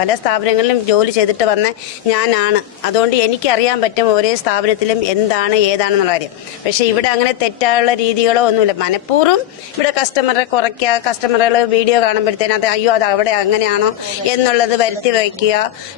പല സ്ഥാപനങ്ങളിലും ജോലി ചെയ്തിട്ട് വന്ന ഞാനാണ്. അതുകൊണ്ട് എനിക്കറിയാൻ പറ്റും ഓരോ സ്ഥാപനത്തിലും എന്താണ് ഏതാണെന്നുള്ള കാര്യം. പക്ഷെ ഇവിടെ അങ്ങനെ തെറ്റായുള്ള രീതികളോ ഒന്നുമില്ല. മനഃപൂർവ്വം ഇവിടെ കസ്റ്റമറെ കുറയ്ക്കുക, കസ്റ്റമറുകൾ വീഡിയോ കാണുമ്പോഴത്തേനും അത് അയ്യോ അത് അവിടെ അങ്ങനെയാണോ എന്നുള്ളത് വരുത്തി വയ്ക്കുക.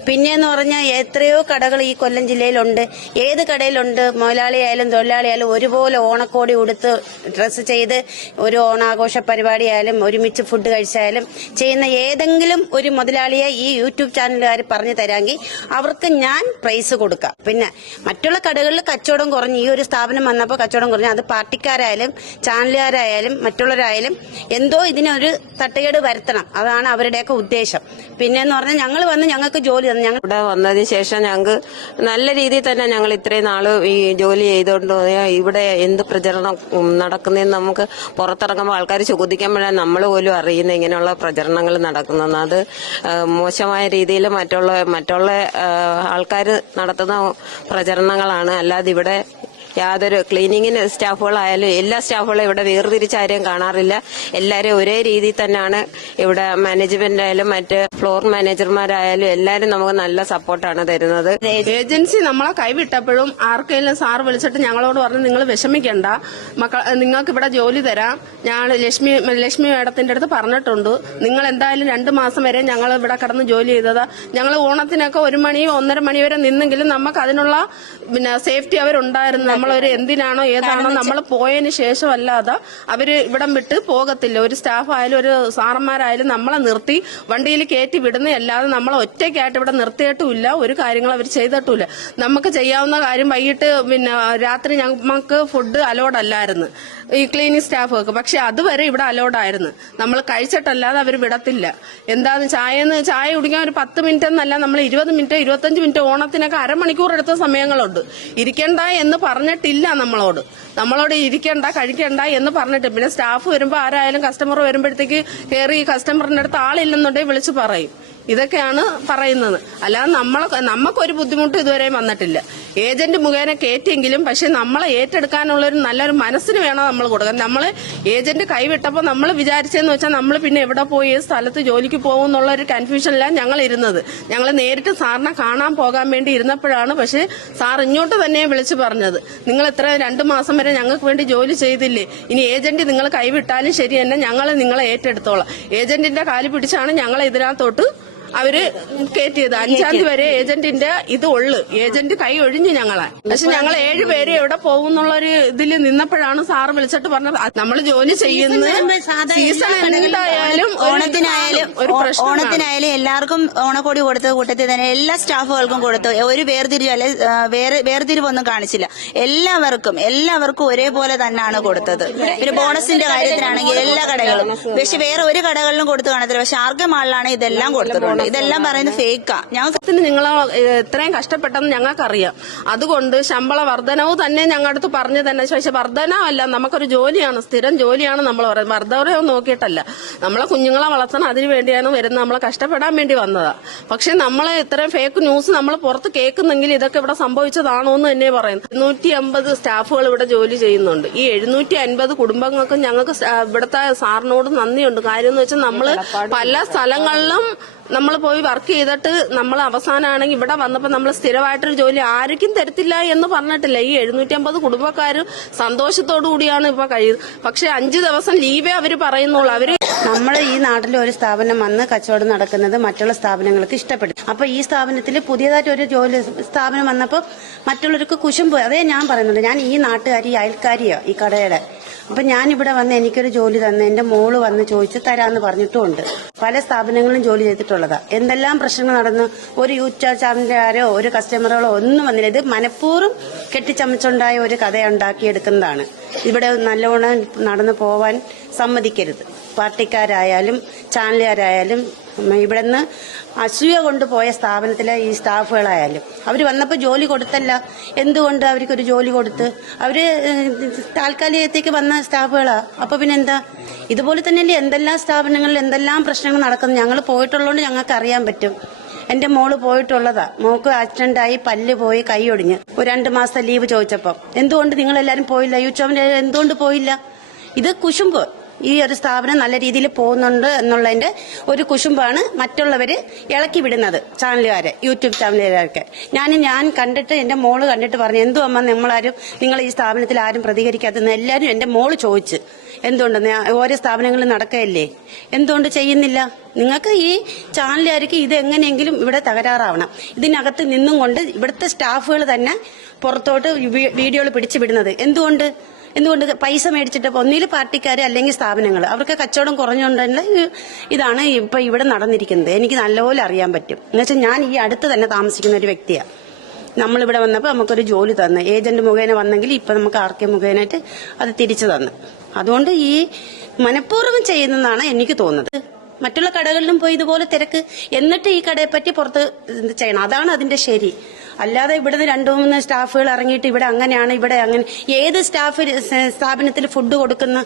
പിന്നെയെന്ന് പറഞ്ഞാൽ എത്രയോ കടകൾ ഈ കൊല്ലം ജില്ലയിലുണ്ട്. ഏത് കടയിലുണ്ട് മുതലാളിയായാലും തൊഴിലാളിയായാലും ഒരുപോലെ ഓണക്കോടി ഉടുത്ത് ഡ്രസ്സ് ചെയ്ത് ഒരു ഓണാഘോഷ പരിപാടിയായാലും ഒരുമിച്ച് ഫുഡ് കഴിച്ചായാലും ചെയ്യുന്ന ഏതെങ്കിലും ഒരു മുതലാളിയെ ഈ യൂട്യൂബ് ചാനലുകാർ പറഞ്ഞു തരാമെങ്കിൽ അവർക്ക് ഞാൻ പ്രൈസ് കൊടുക്കാം. പിന്നെ മറ്റുള്ള കടകളിൽ കച്ചവടം കുറഞ്ഞു, ഈ ഒരു സ്ഥാപനം വന്നപ്പോൾ കച്ചവടം കുറഞ്ഞു. അത് പാർട്ടിക്കാരായാലും ചാനലുകാരായാലും മറ്റുള്ളവരായാലും എന്തോ ഇതിനൊരു തട്ടുകേട് വരുത്തണം, അതാണ് അവരുടെയൊക്കെ ഉദ്ദേശം. പിന്നെന്ന് പറഞ്ഞാൽ ഞങ്ങൾ വന്ന് ഞങ്ങൾക്ക് ജോലി തന്നു. ഞങ്ങൾ ഇവിടെ വന്നതിന് ശേഷം ഞങ്ങൾക്ക് നല്ല രീതിയിൽ തന്നെ ഞങ്ങൾ ഇത്രയും നാള് ഈ ജോലി ചെയ്തുകൊണ്ട് ഇവിടെ എന്ത് പ്രചരണം നടക്കുന്നതെന്ന് നമുക്ക് പുറത്തിറങ്ങുമ്പോൾ ആൾക്കാർ ചോദിക്കുമ്പോഴാണ് നമ്മൾ പോലും അറിയുന്നത് ഇങ്ങനെയുള്ള പ്രചരണങ്ങൾ നടക്കുന്നത്. അത് മോശമായ രീതിയിൽ മറ്റുള്ള ആൾക്കാർ നടത്തുന്ന പ്രചരണങ്ങളാണ്. അല്ലാതെ ഇവിടെ യാതൊരു ക്ലീനിങ്ങിന് സ്റ്റാഫുകളായാലും എല്ലാ സ്റ്റാഫുകളും ഇവിടെ വേർതിരിച്ചാരെയും കാണാറില്ല. എല്ലാവരും ഒരേ രീതിയിൽ തന്നെയാണ്. ഇവിടെ മാനേജ്മെന്റ് ആയാലും മറ്റ് ഫ്ലോർ മാനേജർമാരായാലും എല്ലാവരും നമുക്ക് നല്ല സപ്പോർട്ടാണ് തരുന്നത്. ഏജൻസി നമ്മളെ കൈവിട്ടപ്പോഴും ആർക്കെങ്കിലും സാർ വിളിച്ചിട്ട് ഞങ്ങളോട് പറഞ്ഞു നിങ്ങൾ വിഷമിക്കണ്ട, നിങ്ങൾക്ക് ഇവിടെ ജോലി തരാം. ഞാൻ ലക്ഷ്മി മേഡത്തിന്റെ അടുത്ത് പറഞ്ഞിട്ടുണ്ട്, നിങ്ങൾ എന്തായാലും 2 മാസം വരെ ഞങ്ങൾ ഇവിടെ കിടന്ന് ജോലി ചെയ്തതാ. ഞങ്ങൾ ഓണത്തിനൊക്കെ 1 മണി 1:30 മണി വരെ നിന്നെങ്കിലും നമുക്ക് അതിനുള്ള സേഫ്റ്റി അവരുണ്ടായിരുന്നു. നമ്മളൊരു എന്തിനാണോ ഏതാണോ നമ്മൾ പോയതിന് ശേഷം അല്ലാതെ അവര് ഇവിടം വിട്ട് പോകത്തില്ല. ഒരു സ്റ്റാഫ് ആയാലും ഒരു സാറന്മാരായാലും നമ്മളെ നിർത്തി വണ്ടിയിൽ കയറ്റി വിടുന്നതല്ലാതെ നമ്മളെ ഒറ്റയ്ക്കായിട്ട് ഇവിടെ നിർത്തിയിട്ടുമില്ല. ഒരു കാര്യങ്ങൾ അവർ ചെയ്തിട്ടില്ല. നമുക്ക് ചെയ്യാവുന്ന കാര്യം വൈകിട്ട് രാത്രി ഞങ്ങൾക്ക് ഫുഡ് അലോഡ് അല്ലായിരുന്നു ഈ ക്ലീനിങ് സ്റ്റാഫുകൾക്ക്. പക്ഷെ അതുവരെ ഇവിടെ അലോഡായിരുന്നു. നമ്മൾ കഴിച്ചിട്ടല്ലാതെ അവർ വിടത്തില്ല. എന്താന്ന് ചായ കുടിക്കാൻ ഒരു 10 മിനിറ്റ് എന്നല്ല, നമ്മൾ 20 മിനിറ്റ് 25 മിനിറ്റ് ഓണത്തിനൊക്കെ അരമണിക്കൂർ എടുത്ത സമയങ്ങളുണ്ട്. ഇരിക്കണ്ട എന്ന് പറഞ്ഞിട്ടില്ല നമ്മളോട് ഇരിക്കണ്ട കഴിക്കണ്ട എന്ന് പറഞ്ഞിട്ട്. പിന്നെ സ്റ്റാഫ് വരുമ്പോൾ ആരായാലും കസ്റ്റമർ വരുമ്പോഴത്തേക്ക് കയറി കസ്റ്റമറിന്റെ അടുത്ത് ആളില്ലെന്നുണ്ടെങ്കിൽ വിളിച്ച് പറയും. ഇതൊക്കെയാണ് പറയുന്നത്. അല്ലാതെ നമുക്കൊരു ബുദ്ധിമുട്ട് ഇതുവരെ വന്നിട്ടില്ല. ഏജന്റ് മുഖേന കയറ്റിയെങ്കിലും പക്ഷെ നമ്മളെ ഏറ്റെടുക്കാനുള്ള ഒരു നല്ലൊരു മനസ്സിന് വേണം നമ്മൾ കൊടുക്കാൻ. നമ്മള് ഏജന്റ് കൈവിട്ടപ്പോൾ നമ്മൾ വിചാരിച്ചെന്ന് വെച്ചാൽ നമ്മൾ പിന്നെ എവിടെ പോയി ഏത് സ്ഥലത്ത് ജോലിക്ക് പോകും എന്നുള്ള ഒരു കൺഫ്യൂഷനിലാണ് ഞങ്ങൾ ഇരുന്നത്. ഞങ്ങൾ നേരിട്ട് സാറിനെ കാണാൻ പോകാൻ വേണ്ടി ഇരുന്നപ്പോഴാണ് പക്ഷെ സാർ ഇങ്ങോട്ട് തന്നെ വിളിച്ചു പറഞ്ഞത്, നിങ്ങൾ ഇത്ര 2 മാസം വരെ ഞങ്ങൾക്ക് വേണ്ടി ജോലി ചെയ്തില്ലേ, ഇനി ഏജന്റ് നിങ്ങൾ കൈവിട്ടാലും ശരി തന്നെ ഞങ്ങൾ നിങ്ങളെ ഏറ്റെടുത്തോളാം. ഏജന്റിന്റെ കാല് പിടിച്ചാണ് ഞങ്ങളെ ഇതിനകത്തോട്ട് അവര് കയറ്റിയത്. 5-ാം തീയതി വരെ ഏജന്റിന്റെ ഇത് ഉള്ളു. ഏജന്റ് കൈ ഒഴിഞ്ഞു ഞങ്ങളെ. പക്ഷെ ഞങ്ങൾ 7 പേര് എവിടെ പോകുന്നുള്ളൊരു ഇതിൽ നിന്നപ്പോഴാണ് സാറ് വിളിച്ചിട്ട് പറഞ്ഞത് നമ്മൾ ജോലി ചെയ്യുന്ന സീസൺ എന്തായാലും ഓണത്തിനായാലും എല്ലാവർക്കും ഓണക്കോടി കൊടുത്ത കൂട്ടത്തിൽ തന്നെ എല്ലാ സ്റ്റാഫുകൾക്കും കൊടുത്തു. ഒരു വേർതിരിവൊന്നും കാണിച്ചില്ല. എല്ലാവർക്കും ഒരേപോലെ തന്നെയാണ് കൊടുത്തത്. പിന്നെ ബോണസിന്റെ കാര്യത്തിലാണെങ്കിൽ എല്ലാ കടകളും, പക്ഷെ വേറെ ഒരു കടകളിലും കൊടുത്തു കാണത്തില്ല. പക്ഷെ ആർക്കെ മാളിലാണ് ഇതെല്ലാം കൊടുത്തിട്ടുണ്ട്. ഇതെല്ലാം പറയുന്നത് ഫേക്കാ. ഞങ്ങൾക്ക് നിങ്ങൾ ഇത്രയും കഷ്ടപ്പെട്ടെന്ന് ഞങ്ങൾക്കറിയാം. അതുകൊണ്ട് ശമ്പള വർധനവ് തന്നെ ഞങ്ങളുടെ അടുത്ത് പറഞ്ഞു തന്നെ. പക്ഷെ വർധനവല്ല, നമുക്കൊരു ജോലിയാണ്, സ്ഥിരം ജോലിയാണ് നമ്മൾ പറയുന്നത്. വർധനവ് നോക്കിയിട്ടല്ല. നമ്മളെ കുഞ്ഞുങ്ങളെ വളർത്തണം, അതിനു വേണ്ടിയാണ് വരുന്നത്. നമ്മളെ കഷ്ടപ്പെടാൻ വേണ്ടി വന്നതാ. പക്ഷെ നമ്മളെ ഇത്രയും ഫേക്ക് ന്യൂസ് നമ്മൾ പുറത്ത് കേൾക്കുന്നെങ്കിൽ ഇതൊക്കെ ഇവിടെ സംഭവിച്ചതാണോ എന്ന് തന്നെ പറയുന്നത്. 750 സ്റ്റാഫുകൾ ഇവിടെ ജോലി ചെയ്യുന്നുണ്ട്. ഈ 750 കുടുംബങ്ങൾക്കും ഞങ്ങൾക്ക് ഇവിടുത്തെ സാറിനോട് നന്ദിയുണ്ട്. കാര്യം എന്ന് വെച്ചാൽ നമ്മള് പല സ്ഥലങ്ങളിലും നമ്മൾ പോയി വർക്ക് ചെയ്തിട്ട് നമ്മൾ അവസാനമാണെങ്കിൽ ഇവിടെ വന്നപ്പോൾ നമ്മൾ സ്ഥിരമായിട്ടൊരു ജോലി ആർക്കും തരത്തില്ല എന്ന് പറഞ്ഞിട്ടില്ല. ഈ 750 കുടുംബക്കാർ സന്തോഷത്തോടു കൂടിയാണ് ഇപ്പൊ കഴിയുന്നത്. പക്ഷെ 5 ദിവസം ലീവേ അവര് പറയുന്നുള്ളൂ. നമ്മൾ ഈ നാട്ടിൽ ഒരു സ്ഥാപനം വന്ന് കച്ചവടം നടക്കുന്നത് മറ്റുള്ള സ്ഥാപനങ്ങൾക്ക് ഇഷ്ടപ്പെടും. അപ്പൊ ഈ സ്ഥാപനത്തിൽ പുതിയതായിട്ട് ഒരു ജോലി സ്ഥാപനം വന്നപ്പോൾ മറ്റുള്ളവർക്ക് കുശുമ്പ്. അതേ ഞാൻ പറയുന്നുണ്ട്, ഞാൻ ഈ നാട്ടുകാരി അയൽക്കാരിയോ ഈ കടയുടെ. അപ്പൊ ഞാനിവിടെ വന്ന് എനിക്കൊരു ജോലി തന്ന് എന്റെ മോള് വന്ന് ചോദിച്ച് തരാന്ന് പറഞ്ഞിട്ടുമുണ്ട്. പല സ്ഥാപനങ്ങളിലും ജോലി ചെയ്തിട്ടുള്ളതാ. എന്തെല്ലാം പ്രശ്നങ്ങൾ നടന്നു. ഒരു യൂട്യൂബ് ചാനലുകാരോ ഒരു കസ്റ്റമറുകളോ ഒന്നും വന്നില്ല. ഇത് മനഃപൂർവ്വം കെട്ടിച്ചമച്ചുണ്ടായ ഒരു കഥ ഉണ്ടാക്കിയെടുക്കുന്നതാണ്. ഇവിടെ നല്ലോണം നടന്നു പോവാൻ സമ്മതിക്കരുത്. പാർട്ടിക്കാരായാലും ചാനലുകാരായാലും ഇവിടുന്ന് അസൂയ കൊണ്ടുപോയ സ്ഥാപനത്തിലെ ഈ സ്റ്റാഫുകളായാലും അവർ വന്നപ്പോൾ ജോലി കൊടുത്തല്ല. എന്തുകൊണ്ട് അവർക്കൊരു ജോലി കൊടുത്ത്? അവര് താൽക്കാലികത്തേക്ക് വന്ന സ്റ്റാഫുകളാ. അപ്പൊ പിന്നെന്താ? ഇതുപോലെ തന്നെയല്ലേ എന്തെല്ലാം സ്ഥാപനങ്ങളിൽ എന്തെല്ലാം പ്രശ്നങ്ങൾ നടക്കുന്നു. ഞങ്ങൾ പോയിട്ടുള്ളതുകൊണ്ട് ഞങ്ങൾക്ക് അറിയാൻ പറ്റും. എന്റെ മോള് പോയിട്ടുള്ളതാ. മോക്ക് ആക്സിഡന്റായി, പല്ല് പോയി, കൈ ഒടിഞ്ഞ്. ഒരു 2 മാസത്തെ ലീവ് ചോദിച്ചപ്പം എന്തുകൊണ്ട് നിങ്ങൾ എല്ലാരും പോയില്ല? യൂട്യൂബിന്റെ എന്തുകൊണ്ട് പോയില്ല? ഇത് കുശുമ്പ്. ഈ ഒരു സ്ഥാപനം നല്ല രീതിയിൽ പോകുന്നുണ്ട് എന്നുള്ളതിന്റെ ഒരു കുശുമ്പാണ് മറ്റുള്ളവര് ഇളക്കി വിടുന്നത്. ചാനലുകാരെ, യൂട്യൂബ് ചാനലുകാരൊക്കെ ഞാൻ കണ്ടിട്ട് എന്റെ മോള് കണ്ടിട്ട് പറഞ്ഞു, എന്തോ അമ്മ നിങ്ങൾ ഈ സ്ഥാപനത്തിൽ ആരും പ്രതികരിക്കാത്തെന്ന് എല്ലാരും എന്റെ മോള് ചോദിച്ചു. എന്തുകൊണ്ടെന്ന് ഓരോ സ്ഥാപനങ്ങളിൽ നടക്കുകയല്ലേ, എന്തുകൊണ്ട് ചെയ്യുന്നില്ല? നിങ്ങൾക്ക് ഈ ചാനലുകാർക്ക് ഇത് എങ്ങനെയെങ്കിലും ഇവിടെ തകരാറാവണം. ഇതിനകത്ത് നിന്നും കൊണ്ട് ഇവിടുത്തെ സ്റ്റാഫുകൾ തന്നെ പുറത്തോട്ട് വീഡിയോകൾ പിടിച്ചു വിടുന്നത് എന്തുകൊണ്ട് പൈസ മേടിച്ചിട്ട് ഒന്നിൽ പാർട്ടിക്കാര് അല്ലെങ്കിൽ സ്ഥാപനങ്ങൾ അവർക്ക് കച്ചവടം കുറഞ്ഞുകൊണ്ടുള്ള ഇതാണ് ഇപ്പൊ ഇവിടെ നടന്നിരിക്കുന്നത്. എനിക്ക് നല്ലപോലെ അറിയാൻ പറ്റും. എന്നുവെച്ചാൽ ഞാൻ ഈ അടുത്ത് തന്നെ താമസിക്കുന്ന ഒരു വ്യക്തിയാണ്. നമ്മളിവിടെ വന്നപ്പോൾ നമുക്കൊരു ജോലി തന്നു, ഏജന്റ് മുഖേന വന്നെങ്കിൽ ഇപ്പൊ നമുക്ക് ആർക്കെ മുഖേനായിട്ട് അത് തിരിച്ചു തന്നു. അതുകൊണ്ട് ഈ മനഃപൂർവ്വം ചെയ്യുന്നതാണ് എനിക്ക് തോന്നുന്നത്. മറ്റുള്ള കടകളിലും പോയി ഇതുപോലെ തിരക്ക്, എന്നിട്ട് ഈ കടയെ പറ്റി പുറത്ത് ചെയ്യണം, അതാണ് അതിന്റെ ശരി. അല്ലാതെ ഇവിടുന്ന് 2-3 സ്റ്റാഫുകൾ ഇറങ്ങിയിട്ട് ഇവിടെ അങ്ങനെയാണ് ഇവിടെ അങ്ങനെ. ഏത് സ്ഥാപനത്തിൽ ഫുഡ് കൊടുക്കുന്ന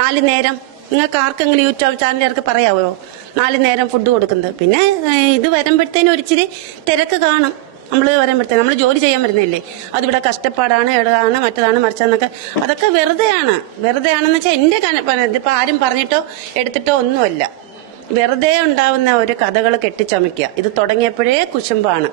4 നേരം? നിങ്ങൾക്ക് ആർക്കെങ്കിലും യൂട്യൂബ് ചാനലുകാർക്ക് പറയാവോ 4 നേരം ഫുഡ് കൊടുക്കുന്നത്? പിന്നെ ഇത് വരുമ്പോഴത്തേനും ഒരിച്ചിരി തിരക്ക് കാണും. നമ്മൾ വരുമ്പോഴത്തേനും നമ്മൾ ജോലി ചെയ്യാൻ വരുന്നില്ലേ, അതിവിടെ കഷ്ടപ്പാടാണ്, ഇടതാണ്, മറ്റതാണ്, മറിച്ചെന്നൊക്കെ. അതൊക്കെ വെറുതെയാണെന്ന് വെച്ചാൽ എന്റെ ഇതിപ്പോ ആരും പറഞ്ഞിട്ടോ എടുത്തിട്ടോ ഒന്നുമല്ല. വെറുതെ ഉണ്ടാവുന്ന ഒരു കഥകൾ കെട്ടിച്ചമയ്ക്കുക. ഇത് തുടങ്ങിയപ്പോഴേ കുശുമ്പാണ്.